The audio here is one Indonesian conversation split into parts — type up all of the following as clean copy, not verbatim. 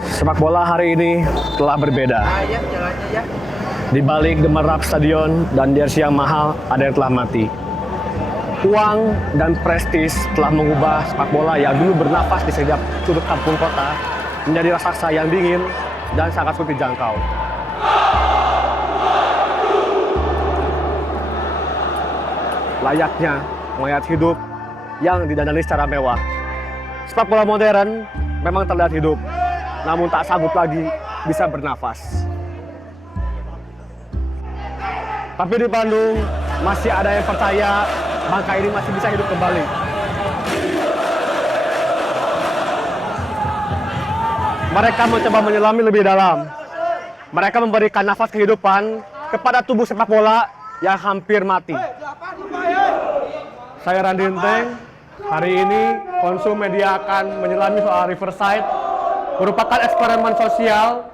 Sepak bola hari ini telah berbeda. Di balik gemerlap stadion dan jersey yang mahal, ada yang telah mati. Uang dan prestis telah mengubah sepak bola yang dulu bernafas di setiap sudut kampung kota menjadi raksasa yang dingin dan sangat sulit dijangkau. Layaknya melihat hidup yang didandani secara mewah. Sepak bola modern memang terlihat hidup, namun tak sanggup lagi bisa bernafas. Tapi di Bandung masih ada yang percaya bangka ini masih bisa hidup kembali. Mereka mencoba menyelami lebih dalam. Mereka memberikan nafas kehidupan kepada tubuh sepak bola yang hampir mati. Saya Randy Enteng. Hari ini Konsum Media akan menyelami soal Riverside, merupakan eksperimen sosial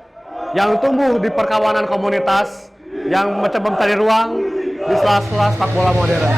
yang tumbuh di perkawanan komunitas yang mencoba mencari ruang di sela-sela sepak bola modern.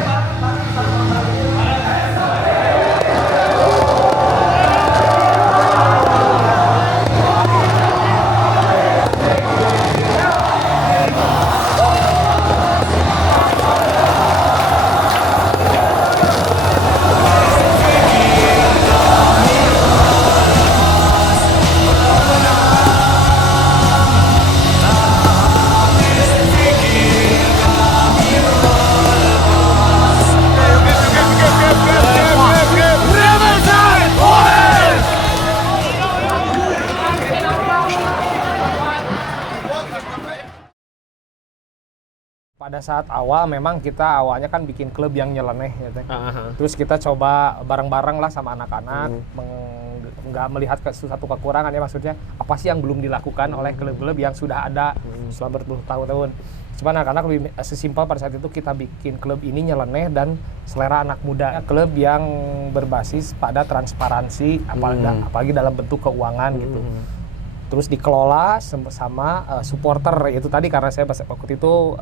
Pada saat awal memang kita awalnya kan bikin klub yang nyeleneh gitu. Terus kita coba bareng-bareng lah sama anak-anak, nggak melihat satu kekurangan ya, maksudnya apa sih yang belum dilakukan oleh klub-klub yang sudah ada selama bertahun-tahun. Cuma anak-anak lebih sesimpel pada saat itu kita bikin klub ini nyeleneh dan selera anak muda. Klub yang berbasis pada transparansi, apalagi dalam bentuk keuangan gitu. Terus dikelola sama supporter, itu tadi karena saya waktu itu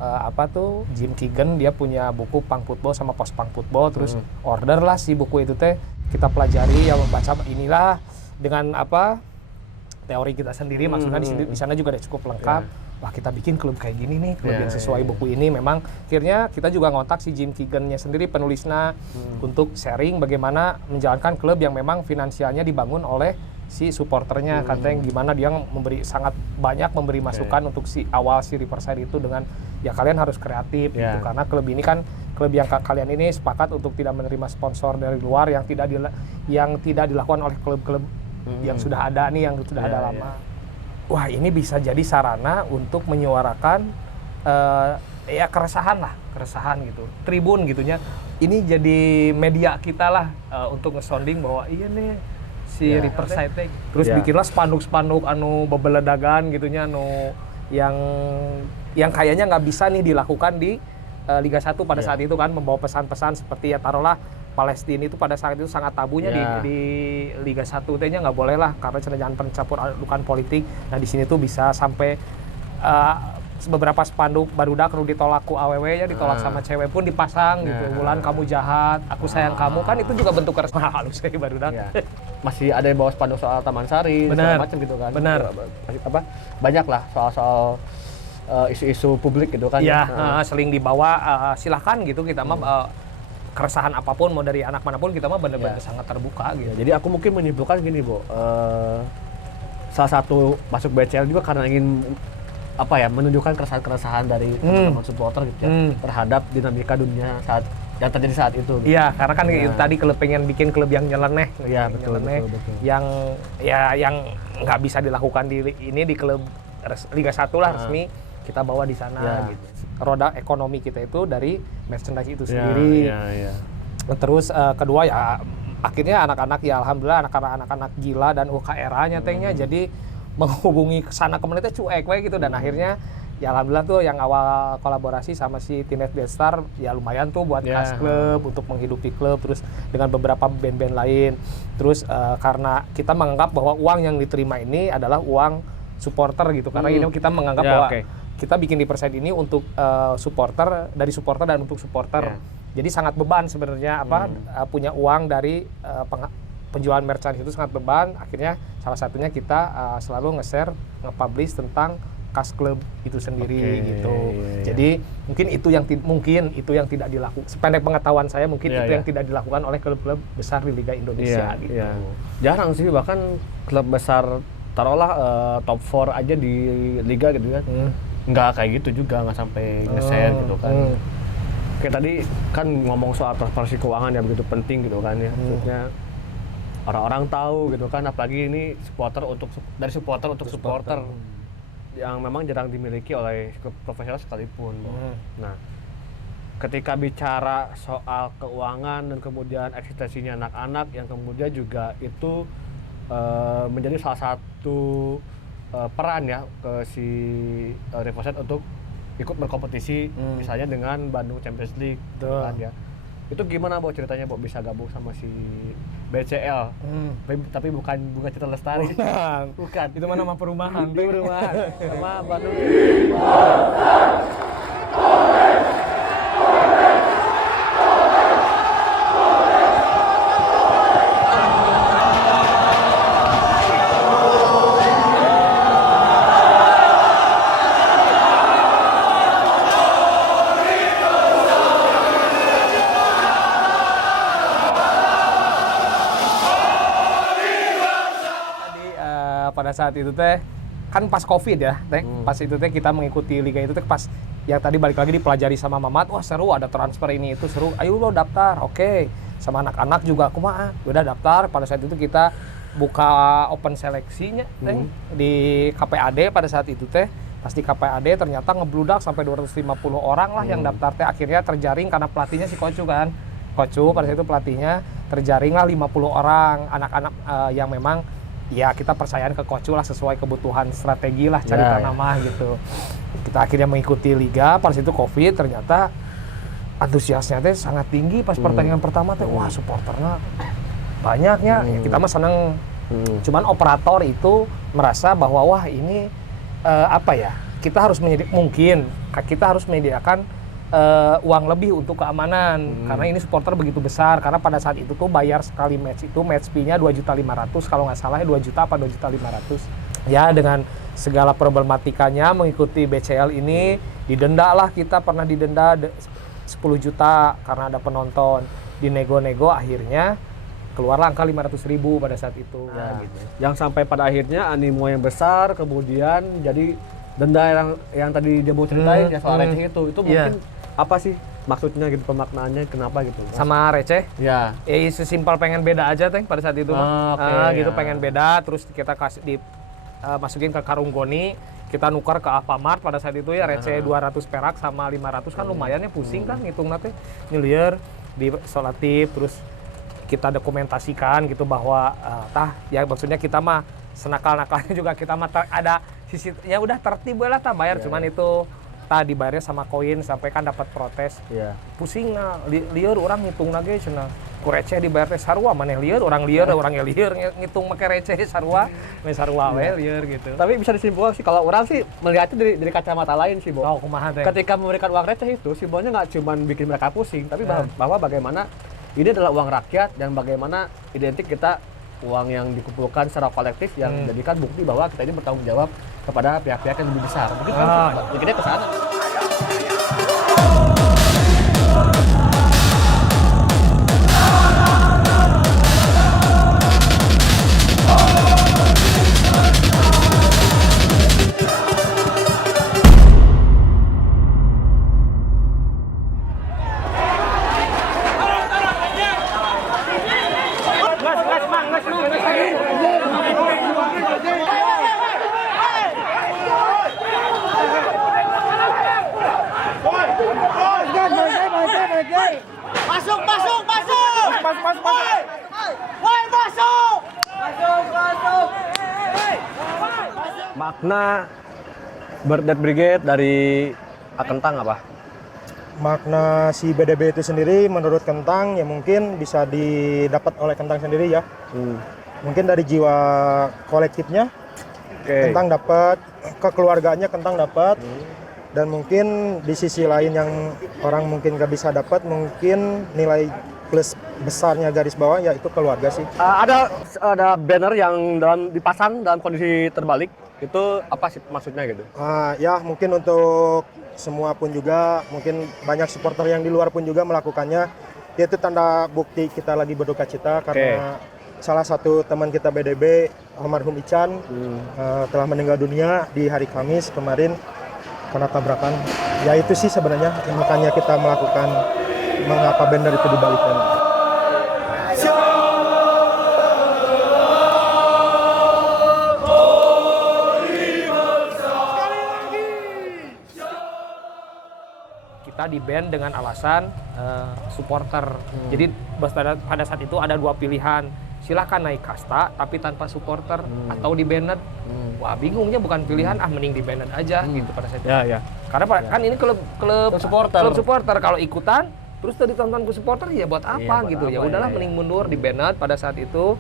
Jim Keegan dia punya buku Punk Football sama Post Punk Football, terus order lah si buku itu teh kita pelajari, yang membaca inilah dengan teori kita sendiri, maksudnya di sana juga ada cukup lengkap. Wah, kita bikin klub kayak gini nih, klub yang sesuai buku ini. Memang akhirnya kita juga ngontak si Jim Keegan-nya sendiri, penulisnya, untuk sharing bagaimana menjalankan klub yang memang finansialnya dibangun oleh si supporternya, katanya gimana dia sangat banyak memberi masukan untuk si Riverside itu dengan ya kalian harus kreatif gitu, karena klub ini kan klub yang kalian ini sepakat untuk tidak menerima sponsor dari luar yang tidak dilakukan oleh klub-klub yang sudah ada nih, yang sudah ada lama. Wah, ini bisa jadi sarana untuk menyuarakan keresahan gitu, tribun gitunya. Ini jadi media kita lah untuk nge-sounding bahwa iya nih si Riverside terus bikinlah spanduk-spanduk bebeledagan gitunya yang kayaknya nggak bisa nih dilakukan di Liga 1 pada saat itu kan, membawa pesan-pesan seperti ya taruhlah Palestina itu pada saat itu sangat tabunya di Liga 1 nya nggak boleh lah karena jangan pencampuran politik. Nah di sini tuh bisa sampai beberapa spanduk barudak nu ditolak ku awewe ya, ditolak sama cewek pun dipasang gitu. Wulan kamu jahat, aku sayang kamu, kan itu juga bentuk keresahan halus ya barudak. Masih ada yang bawa spanduk soal Taman Sari, segala macam gitu kan. Benar. Banyak lah soal isu-isu publik gitu kan. Seling dibawa, silahkan gitu, kita mah keresahan apapun mau dari anak manapun kita mah benar-benar sangat terbuka gitu. Jadi aku mungkin menyimpulkan gini, Bu. Salah satu masuk BCL juga karena ingin menunjukkan keresahan-keresahan dari teman-teman supporter gitu terhadap dinamika dunia saat yang terjadi saat itu. Gitu. Iya, karena kan itu tadi klub pengen bikin klub yang nyeleneh, betul. yang nggak bisa dilakukan di klub Liga 1 lah resmi, kita bawa di sana gitu. Roda ekonomi kita itu dari merchandise itu sendiri. Terus kedua ya akhirnya anak-anak ya alhamdulillah anak-anak gila dan UKRA-nya tehnya jadi menghubungi kesana komunitas cuek gitu, dan akhirnya ya alhamdulillah tuh yang awal kolaborasi sama si Teenage Death Star ya lumayan tuh buat kas klub untuk menghidupi klub, terus dengan beberapa band-band lain. Terus karena kita menganggap bahwa uang yang diterima ini adalah uang supporter gitu, karena ini kita menganggap bahwa kita bikin Riverside ini untuk supporter, dari supporter dan untuk supporter. Jadi sangat beban sebenarnya punya uang dari penjualan merchandise itu sangat beban. Akhirnya salah satunya kita selalu nge-share, nge-publish tentang kas klub itu sendiri gitu. Jadi mungkin itu yang tidak dilakukan. Sependek pengetahuan saya mungkin yang tidak dilakukan oleh klub-klub besar di Liga Indonesia gitu. Jarang sih, bahkan klub besar taruhlah top 4 aja di liga gitu kan. Nggak kayak gitu juga, nggak sampai nge-share gitu kan. Kayak tadi kan ngomong soal transparansi keuangan yang begitu penting gitu kan ya. Maksudnya orang-orang tahu gitu kan, apalagi ini dari supporter untuk supporter yang memang jarang dimiliki oleh klub profesional sekalipun. Nah, ketika bicara soal keuangan dan kemudian eksistensinya anak-anak yang kemudian juga itu menjadi salah satu peran ya ke si Riverset untuk ikut berkompetisi misalnya dengan Bandung Champions League kan ya. Itu gimana Bo ceritanya Bo bisa gabung sama si BCL? Tapi bukan Bunga Citra Lestari. Bukan. Itu mana nama perumahan? Perumahan sama Bandung. Pada saat itu teh kan pas Covid ya, pas itu teh kita mengikuti liga itu teh pas yang tadi balik lagi dipelajari sama Mamat, wah seru ada transfer ini itu seru, ayo lo daftar, oke. Sama anak-anak juga kumaha, udah daftar. Pada saat itu kita buka open seleksinya di KPAD pada saat itu teh. Pas di KPAD ternyata ngebludak sampai 250 orang lah yang daftar teh, akhirnya terjaring karena pelatihnya si Kocu kan. Kocu pada saat itu pelatihnya terjaring lah 50 orang anak-anak yang memang ya kita percayaan ke Kocu lah sesuai kebutuhan strategi lah cari nama gitu. Kita akhirnya mengikuti liga, pas itu Covid ternyata antusiasnya teh sangat tinggi pas pertandingan pertama teh, wah supporternya banyaknya. Ya, kita mah seneng. Cuman operator itu merasa bahwa wah ini kita harus menyediakan uang lebih untuk keamanan karena ini supporter begitu besar, karena pada saat itu tuh bayar sekali match itu match fee-nya 2.500.000 kalau nggak salah 2 juta apa 2.500.000 ya. Dengan segala problematikanya mengikuti BCL ini didenda lah, kita pernah didenda 10 juta karena ada penonton, dinego-nego akhirnya keluarlah angka 500.000 pada saat itu gitu. Yang sampai pada akhirnya animo yang besar kemudian jadi denda yang tadi dia mau ceritain ya soal receh itu mungkin apa sih maksudnya gitu, pemaknaannya kenapa gitu? Sama receh? Ya. Sesimpel pengen beda aja teh pada saat itu gitu pengen beda, terus kita kasih masukin ke karung goni, kita nukar ke Alfamart pada saat itu ya receh 200 perak sama 500 kan lumayannya pusing kan ngitung nanti nyelier di Solatif, terus kita dokumentasikan gitu bahwa ya maksudnya kita mah senakal-nakalnya juga kita mah ada sisi ya udah tertib lah bayar cuman itu dibayarnya sama koin sampai kan dapat protes. Pusing lieur orang ngitung lagi cenah ku receh dibayar teh sarua maneh lieur orang lieur ngitung make receh sarua we lieur gitu. Tapi bisa disimpulkan sih kalau orang sih melihatnya dari kacamata lain sih, Bo. Kumaha teh? Ketika memberikan uang receh itu simbolnya nggak cuma bikin mereka pusing, tapi bahwa bagaimana ini adalah uang rakyat dan bagaimana identik kita uang yang dikumpulkan secara kolektif yang menjadikan bukti bahwa kita ini bertanggung jawab kepada pihak-pihak yang lebih besar. Begitu bikinnya ke sana. Makna Birthday Brigade dari Kentang apa? Makna si BDB itu sendiri menurut Kentang ya mungkin bisa didapat oleh Kentang sendiri ya. Mungkin dari jiwa kolektifnya Kentang dapat, kekeluargaannya Kentang dapat, dan mungkin di sisi lain yang orang mungkin gak bisa dapat, mungkin nilai plus besarnya garis bawah ya itu keluarga sih. Ada banner yang dipasang dalam kondisi terbalik. Itu apa sih maksudnya gitu? Ya mungkin untuk semua pun juga, mungkin banyak supporter yang di luar pun juga melakukannya. Itu tanda bukti kita lagi berduka cita karena salah satu teman kita BDB, almarhum Ican, telah meninggal dunia di hari Kamis kemarin karena tabrakan. Ya itu sih sebenarnya makanya kita melakukan mengapa banner itu dibalikkan. Kita di band dengan alasan supporter. Jadi pada saat itu ada dua pilihan. Silahkan naik kasta tapi tanpa supporter atau di banned. Wah bingungnya bukan pilihan, mending di banned aja gitu pada saat itu. Ya. Karena kan ini klub supporter. Kalau ikutan terus ditonton ke supporter ya buat apa gitu. Ya udahlah mending mundur di banned pada saat itu.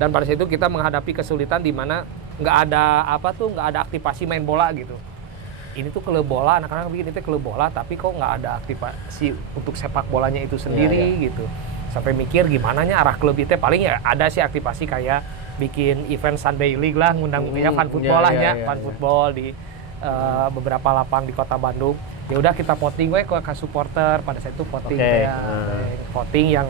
Dan pada saat itu kita menghadapi kesulitan di mana nggak ada aktivasi main bola gitu. Ini tuh klub bola, anak-anak bikin itu klub bola, tapi kok nggak ada aktivasi untuk sepak bolanya itu sendiri gitu. Sampai mikir gimana nya arah klub itu paling ya ada sih aktivasi kayak bikin event Sunday League lah, ngundang fun football fun football di beberapa lapang di kota Bandung. Ya udah kita voting ke supporter, pada saat itu voting voting yang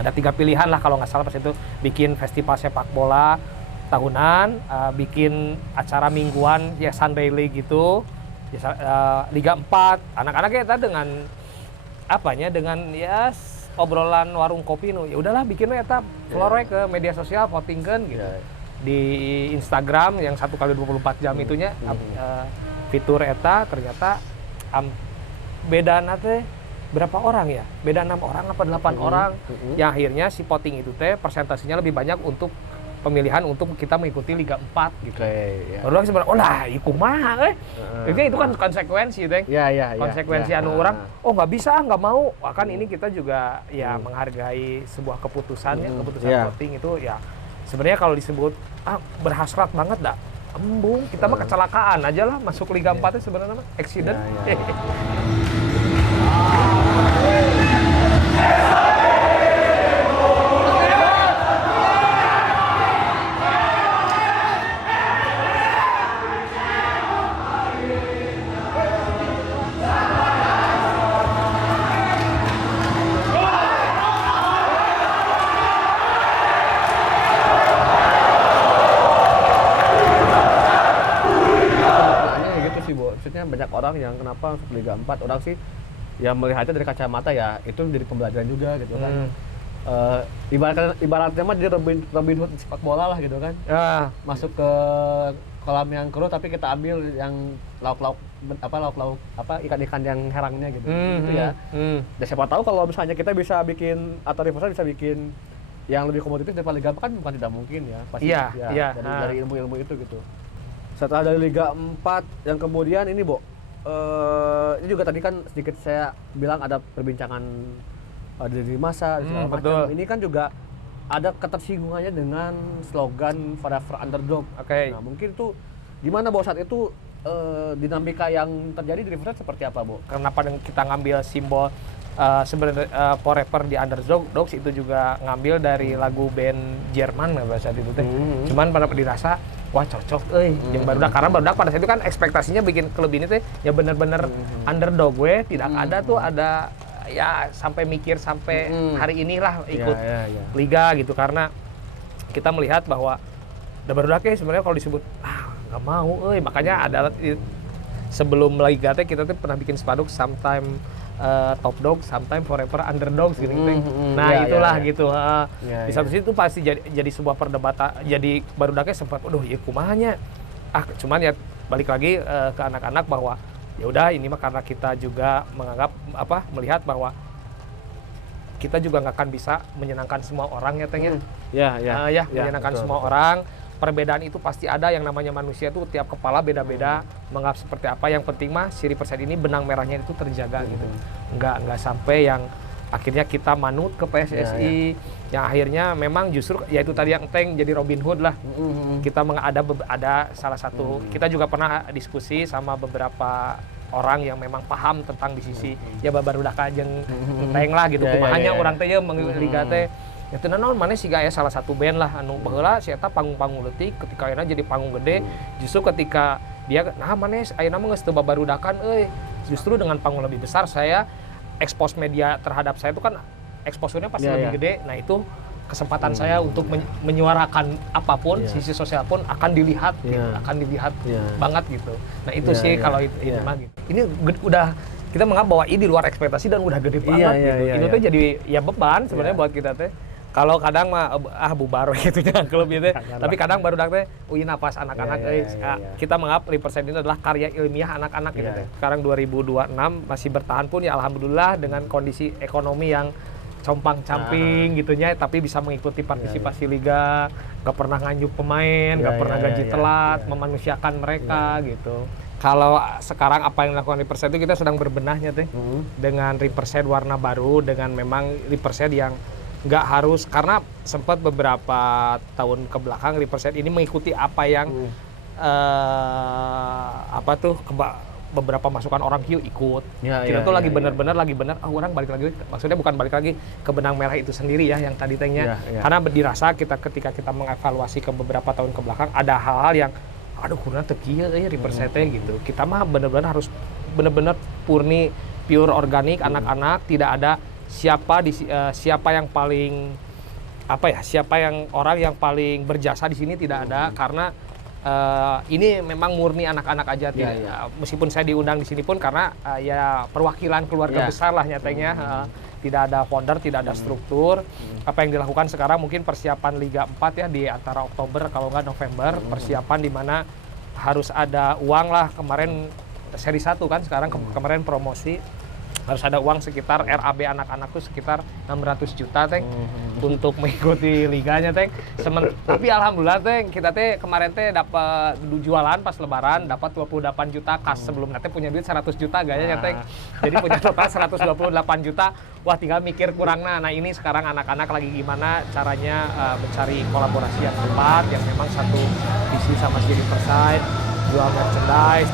ada 3 pilihan lah kalau nggak salah pas itu, bikin festival sepak bola tahunan, bikin acara mingguan ya Sunday League gitu, Liga 4. Anak-anaknya kita dengan ya obrolan warung kopi ya udahlah bikin eta flore ke media sosial votingkeun gitu. Di Instagram yang 1x24 jam itunya fitur eta ternyata bedana teh berapa orang ya? Beda 6 orang apa 8 orang. Yang akhirnya si voting itu teh persentasenya lebih banyak untuk pemilihan untuk kita mengikuti Liga 4 gitu. Baru lagi sebenarnya, kumaha itu kan konsekuensi teh. Konsekuensi orang, nggak bisa, nggak mau. Kan ini kita juga ya menghargai sebuah keputusan voting itu ya. Sebenarnya kalau disebut berhasrat banget dah. Embung, kita mah kecelakaan aja lah masuk Liga 4 itu sebenarnya accident. Banyak orang yang kenapa masuk Liga 4, orang sih ya melihatnya dari kacamata ya itu jadi pembelajaran juga gitu kan. Ibaratnya mah jadi Robin Hood sepak bola lah gitu kan. Masuk ke kolam yang keruh tapi kita ambil yang lauk-lauk ikan-ikan yang herangnya gitu. Gitu ya. Dan siapa tahu kalau misalnya kita bisa bikin atau Riversa bisa bikin yang lebih kompetitif daripada Liga 4 kan bukan tidak mungkin ya. Pasti dari ilmu-ilmu itu gitu. Setelah dari Liga 4 yang kemudian ini ini juga tadi kan sedikit saya bilang ada perbincangan dari masa segala macam. Ini kan juga ada ketersinggungannya dengan slogan Forever Underdog. Nah mungkin itu gimana saat itu dinamika yang terjadi di Riversa seperti apa Kenapa kita ngambil simbol sebenarnya Forever di Underdogs itu juga ngambil dari lagu band Jerman bahasa itu teh. Cuman pada dirasa wah cocok yang karena barudak pada saat itu kan ekspektasinya bikin klub ini tuh ya bener-bener underdog tidak ada ya sampai mikir sampai hari inilah ikut liga gitu karena kita melihat bahwa barudak sebenarnya kalau disebut nggak mau makanya ada sebelum liga kita tuh pernah bikin spanduk sometime top dog, sometimes forever underdogs gitu. Nah itulah gitu. Di satu sisi itu pasti jadi sebuah perdebatan. Jadi barudaknya sempat, ya kumahanya. Cuman ya balik lagi ke anak-anak bahwa ya udah ini mah karena kita juga melihat bahwa kita juga nggak akan bisa menyenangkan semua orang ya Teng ya. Menyenangkan semua orang. Perbedaan itu pasti ada, yang namanya manusia itu tiap kepala beda-beda menganggap seperti apa. Yang penting mah si Riversa ini benang merahnya itu terjaga gitu. Nggak sampai yang akhirnya kita manut ke PSSI yang akhirnya memang justru yaitu tadi yang Teng jadi Robin Hood lah. Kita ada salah satu kita juga pernah diskusi sama beberapa orang yang memang paham tentang di sisi ya barudak jeung teng lah gitu. Kumahanya urang teh jeung liga teh itu naon maneh siga aya salah satu band lah anu baheula si eta panggung-panggung leutik ketika ayeuna jadi panggung gede justru ketika dia nah maneh ayeuna mah geus teu babarudakan euy justru dengan panggung lebih besar saya expose media terhadap saya itu kan exposure-nya pasti lebih gede. Nah itu kesempatan saya untuk menyuarakan apapun sisi sosial pun akan dilihat gitu, akan dilihat banget gitu. Nah itu sih kalau ini mah gitu. Ini udah kita menganggap bahwa ini di luar ekspektasi dan udah gede banget gitu. Ini tuh jadi ya beban sebenarnya buat kita teh. Kalau kadang mah bubar gitu nya klub gitu. Tapi kadang baru teh napas anak-anak kita menganggap Riverside ini adalah karya ilmiah anak-anak gitu teh. Sekarang 2026 masih bertahan pun ya alhamdulillah dengan kondisi ekonomi yang compang-camping gitunya, tapi bisa mengikuti partisipasi liga, nggak pernah nganyup pemain, nggak pernah gaji telat, memanusiakan mereka gitu. Kalau sekarang apa yang dilakukan Riverside itu kita sedang berbenahnya teh dengan Riverside warna baru, dengan memang Riverside yang nggak harus, karena sempat beberapa tahun ke belakang Riverside ini mengikuti apa yang beberapa masukan orang hiu ikut. Kita tuh lagi benar-benar orang balik lagi, maksudnya bukan balik lagi ke benang merah itu sendiri ya yang tadi tehnya. Karena dirasa ketika kita mengevaluasi ke beberapa tahun ke belakang ada hal-hal yang aduh kurang teu kieu ya Riverside gitu. Kita mah benar-benar harus benar-benar pure organik anak-anak, tidak ada siapa yang paling siapa yang orang yang paling berjasa di sini tidak ada, karena ini memang murni anak-anak aja. Meskipun saya diundang di sini pun karena ya perwakilan keluarga besar lah nyatanya. Tidak ada founder, tidak ada struktur. Apa yang dilakukan sekarang mungkin persiapan Liga 4 ya di antara Oktober kalau nggak November, persiapan di mana harus ada uang lah. Kemarin seri 1 kan, sekarang kemarin promosi harus ada uang sekitar RAB anak-anak tuh sekitar 600 juta teh untuk mengikuti liganya teh. Tapi alhamdulillah teh kita teh kemarin teh dapat jualan pas lebaran dapat 28 juta kas, sebelum nanti punya duit 100 juta gayanya teh. Jadi punya total 128 juta. Wah tinggal mikir kurangnya. Nah ini sekarang anak-anak lagi gimana caranya mencari kolaborasi yang tepat, yang memang satu visi sama si Riverside, jual merchandise.